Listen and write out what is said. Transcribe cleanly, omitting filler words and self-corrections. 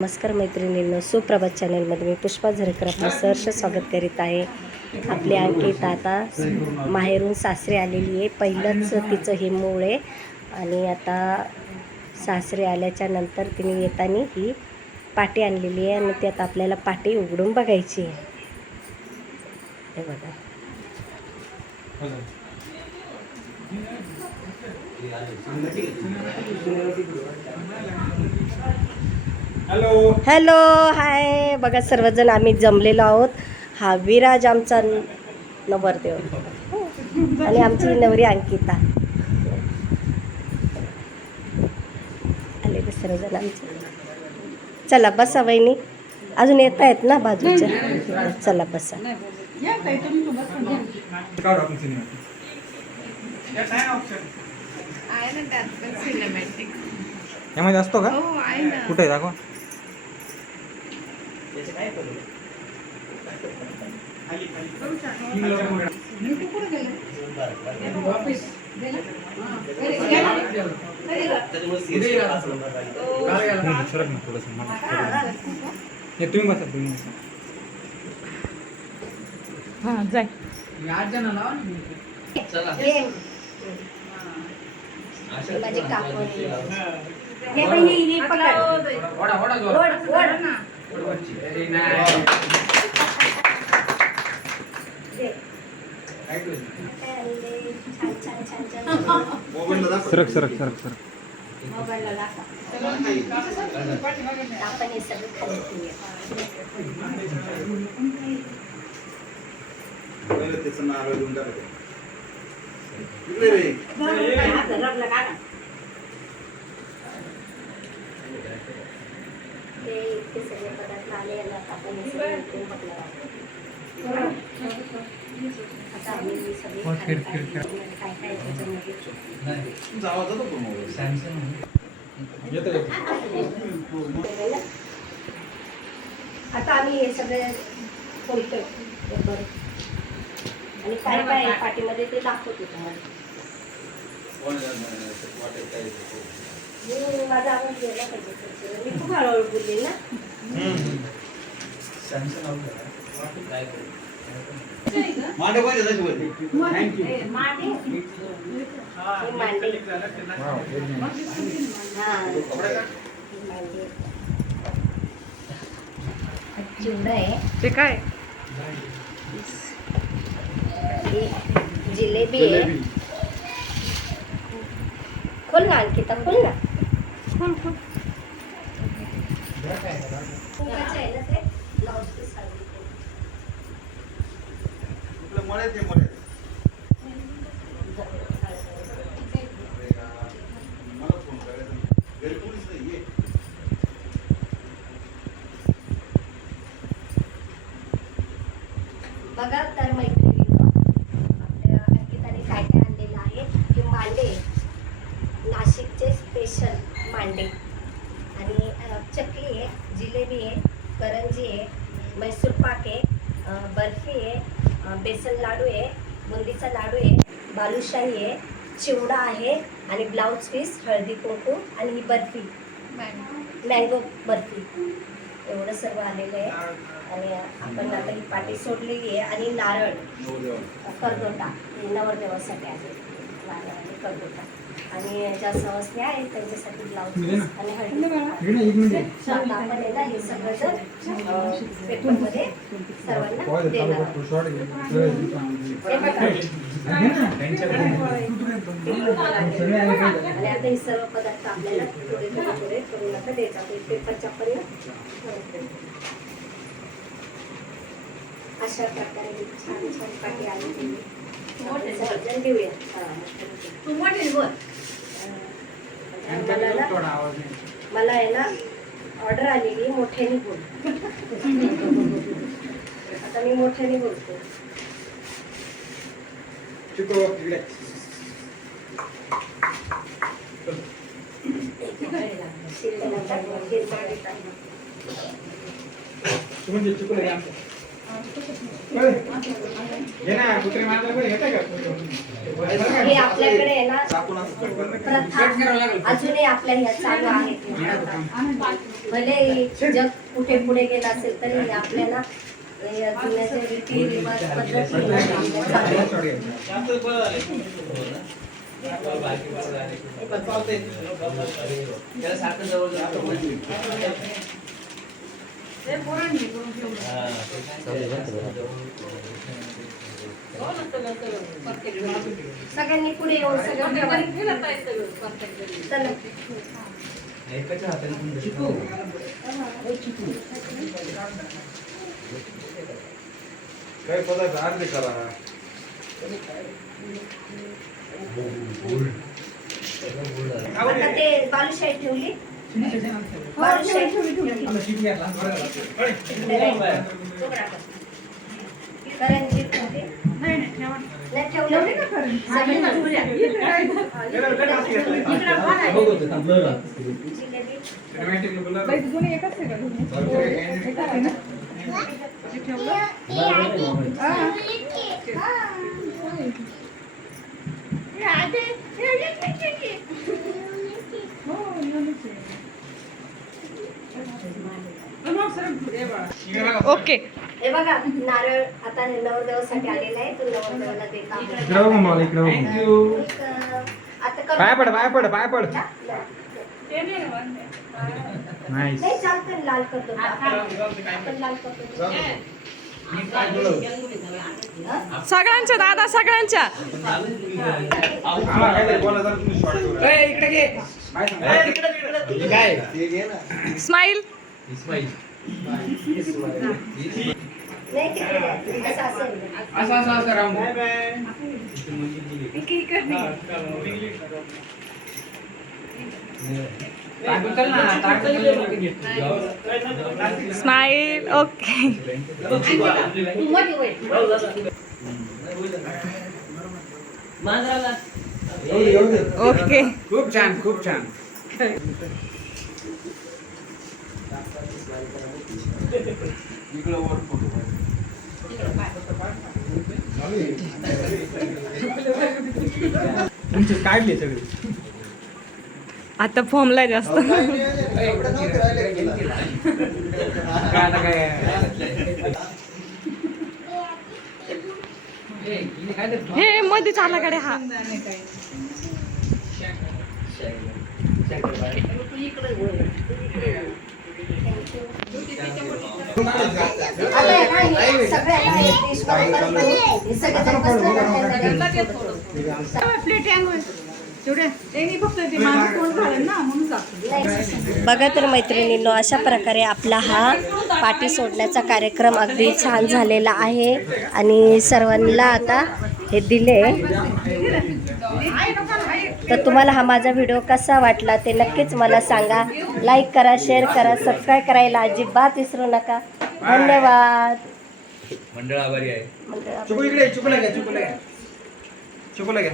नमस्कार मैत्रिणींनो, सुप्रभात चॅनलमध्ये मी पुष्पा झरकर आपलं सहर्ष स्वागत करीत आहे. आपली अंकिता आता माहेरून सासरे आलेली आहे. पहिलंच तिचं हे मूळ आहे आणि आता सासरे आल्याच्या नंतर तिने येताना ही पाटी आणलेली आहे आणि त्यात आपल्याला पाटी उघडून बघायची आहे. हे बघा, हॅलो हॅलो, हाय. बघा, सर्वजण आम्ही जमलेलो आहोत. हा विराज आमचा नवरदेव आणि आमची नवरी अंकिता आले सर्वजण आमचे. चला बसा वहिनी, अजून येत आहेत ना बाजूच्या. चला बसा. यामध्ये असतो का? कुठे दाखवा. तुम्ही बसा, तुम्ही बसा. हां जाय. माझी काकू हे बहिणी हिने पकड. सरक सरक सरक सरक. मोबाईलला दाखवा. आपण हे सगळं खाली ठेवूया. त्याचं नारळ देऊन टाकायचं. ते सगळे पदार्थ आले आणि आता आपण हे सगळं उकळून बघणार आहोत. आता आम्ही हे सगळे काय काय त्याच्यामध्ये आता आम्ही हे सगळे फोडतोय आणि काय काय आहे पाठीमध्ये ते दाखवतो तुम्हाला. माझा आवाज गेला पाहिजे. मी खूप हळूहळू बोलली ना. मांडे पाहिजे त्याची वर. चिवडा आहे, ते काय? जिलेबी आहे. खोल ना अंकिता, खोल ना. मळे ते मळे. मला फोन करायचा. घरी कोणीच नाही आहे. बघा तर मैत्रिणींनो, आपल्या अंकिताने काय काय आणलेलं आहे. हे मांडे, नाशिकचे स्पेशल मांडे आणि चकली आहे, जिलेबी आहे, करंजी आहे, मैसूर पाक आहे, बर्फी आहे, बेसन लाडू आहे, बुंदीचा लाडू आहे, बालुशाही आहे, चिवडा आहे आणि ब्लाऊज पीस, हळदी कुंकू आणि ही बर्फी, मँगो बर्फी, एवढं सर्व आलेलं आहे. आणि आपण आता ही पाटी सोडलेली आहे आणि नारळ करदोटा नवरदेवासाठी आहे. नारळ आणि करदोटा आणि ज्या सवसण्या आहेत त्यांच्यासाठी ब्लाऊज आणि हळदी. आता आपण आहे हे सगळं जर पेपरमध्ये सर्वांना देणार आहोत. आणि आता हे सर्व पदार्थ आपल्याला थोडे थोडे करून आता देतात. पेपरच्या पण अशा प्रकारे छान छान पाटी आली. सर्वजण घेऊया. मला आहे ना ऑर्डर आलेली मोठ्याने बोल. आता मी मोठ्याने बोलतो. हे आपल्याकडे आहे ना प्रथा अजूनही आपल्या ह्या चालू आहेत. भले जग कुठे पुढे गेलं असेल तरी आपल्याला जुन्या ज्या रीती रिवाज पद्धती सगळ्यांनी पुढे येऊन सगळं चला. काय पदार्थ अर्धे करा आता ते बालुशाही ठेवली बालुशाही ठेवली करंजी ठेवली नाही ठेवलं ओके. हे बघा नारळ आता नवरदेवासाठी आलेला आहे तो नवरदेवाला देत आहोत. आता करू. पाय पड नाही चालतं लाल करतो आपण लाल करतो. सगळ्यांच्या दादा सगळ्यांच्या स्माइल. नाही तिकडे असं असेल स्माइल. ओके. ओके. खूप छान तुमचे काढले सगळे आता फॉर्मला जास्त. हे मध्ये चाला कडे हा बघा तर मैत्रिणींनो, अशा प्रकारे आपला हा पाठी सोडण्याचा कार्यक्रम अगदी छान झालेला आहे आणि सर्वांना आता हे दिले. तर तुम्हाला हा माझा व्हिडिओ कसा वाटला ते नक्कीच मला सांगा. लाईक करा, शेअर करा, सबस्क्राईब करायला अजिबात विसरू नका. धन्यवाद. मंडळ आभारी आहे. चुकलं घ्या